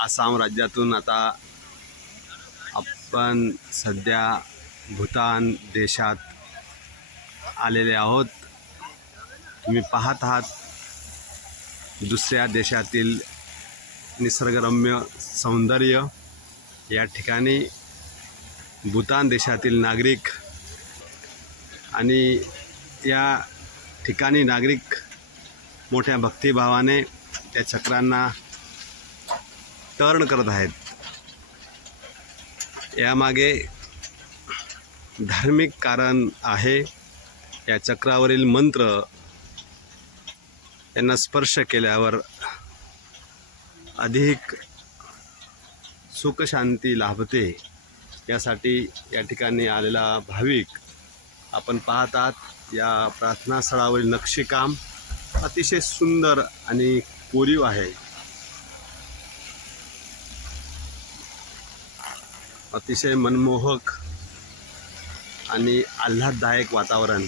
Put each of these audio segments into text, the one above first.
आसाम राज्यातून आता आपण सध्या भूतान देशात आलेले आहोत। तुम्ही पाहत आहात दुसऱ्या देशातील निसर्गरम्य सौंदर्य। या ठिकाणी भूतान देशातील नागरिक आणि या ठिकाणी नागरिक मोठ्या भक्तिभावाने त्या चक्रांना टर्न करत आहेत। यामागे धार्मिक कारण आहे। या चक्रावरील मंत्र त्यांना स्पर्श केल्यावर अधिक सुख शांती लाभते। यासाठी या ठिकाणी आलेला भाविक आपण पाहत आहात। या प्रार्थना स्थळावरील नक्षीकाम अतिशय सुंदर आणि कोरीव आहे। अतिशय मनमोहक आणि आल्हाददायक वातावरण।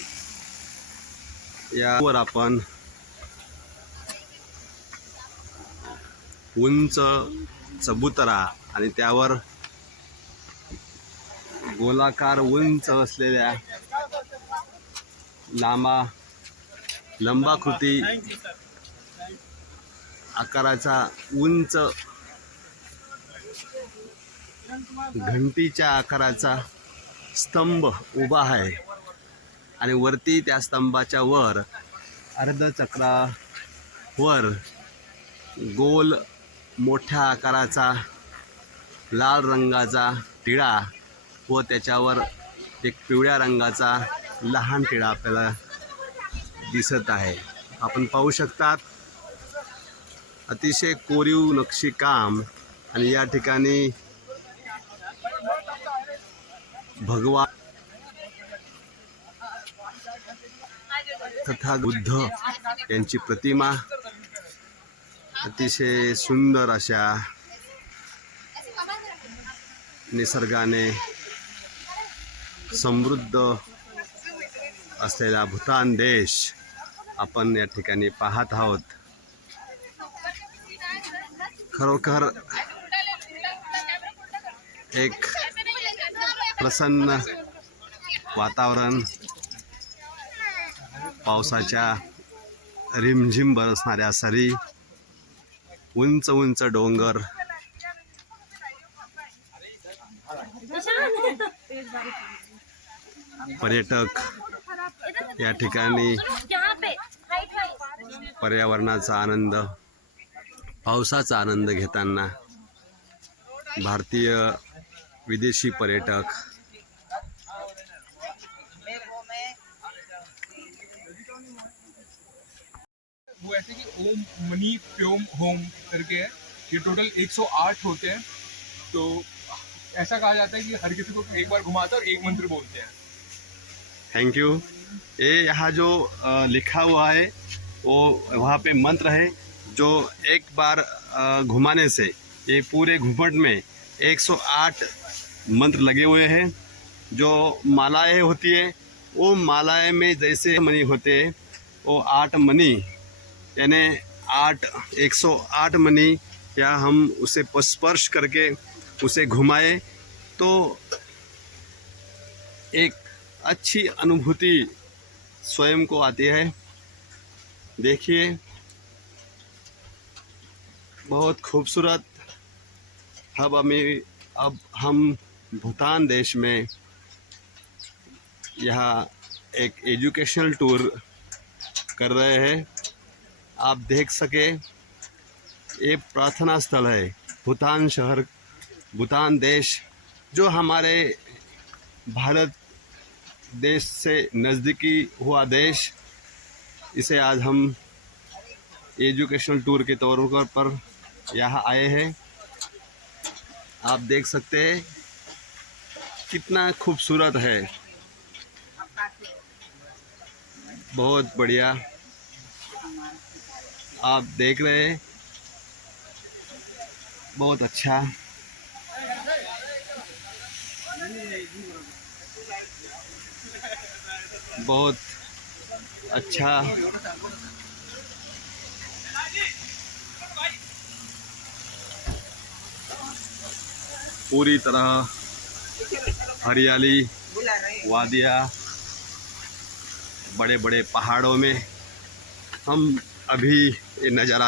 यावर आपण उंच चबुतरा आणि त्यावर गोलाकार उंच असलेल्या लंबाकृती आकाराचा उंच घंटीच्या आकाराचा स्तंभ उभा आहे आणि वरती त्या स्तंभाच्या वर अर्धचक्रावर गोल मोठ्या आकाराचा लाल रंगाचा टिळा व त्याच्यावर एक पिवळ्या रंगाचा लहान टिळा आपल्याला दिसत आहे। आपण पाहू शकतात अतिशय कोरीव नक्षीकाम। आणि या ठिकाणी भगवान तथा बुद्ध यांची प्रतिमा अतिशय सुंदर अशा निसर्गाने समृद्ध असलेला भूतान देश आपण या ठिकाणी पाहत आहोत। खरोखर एक प्रसन्न वातावरण, पावसाच्या रिमझिम बरसणाऱ्या सरी, उंच उंच डोंगर, पर्यटक या ठिकाणी पर्यावरणाचा आनंद, पावसाचा आनंद घेताना भारतीय विदेशी पर्यटक वो ऐसे कि ओम मनी प्योम होम करके है। ये टोटल 108 होते हैं। तो ऐसा कहा जाता है कि हर किसी को एक बार घुमाता है और एक मंत्र बोलते हैं। Thank you. ये यहाँ जो लिखा हुआ है वो वहाँ पे मंत्र है जो एक बार घुमाने से ये पूरे घुमट में 108 मंत्र लगे हुए हैं। जो मालाएँ होती है वो मालाएँ में जैसे मनी होते हैं वो 8 मनी यानी 108 मनी या हम उसे स्पर्श करके उसे घुमाए तो एक अच्छी अनुभूति स्वयं को आती है। देखिए बहुत खूबसूरत। अब हम भूतान देश में यहाँ एक एजुकेशनल टूर कर रहे हैं। आप देख सके ये प्रार्थना स्थल है भूतान शहर, भूतान देश जो हमारे भारत देश से नज़दीकी हुआ देश। इसे आज हम एजुकेशनल टूर के तौर पर यहाँ आए हैं। आप देख सकते हैं कितना खूबसूरत है, बहुत बढ़िया। आप देख रहे हैं बहुत अच्छा। बहुत अच्छा। पूरी तरह हरियाली, वादियाँ, बड़े बड़े पहाड़ों में हम अभी नज़र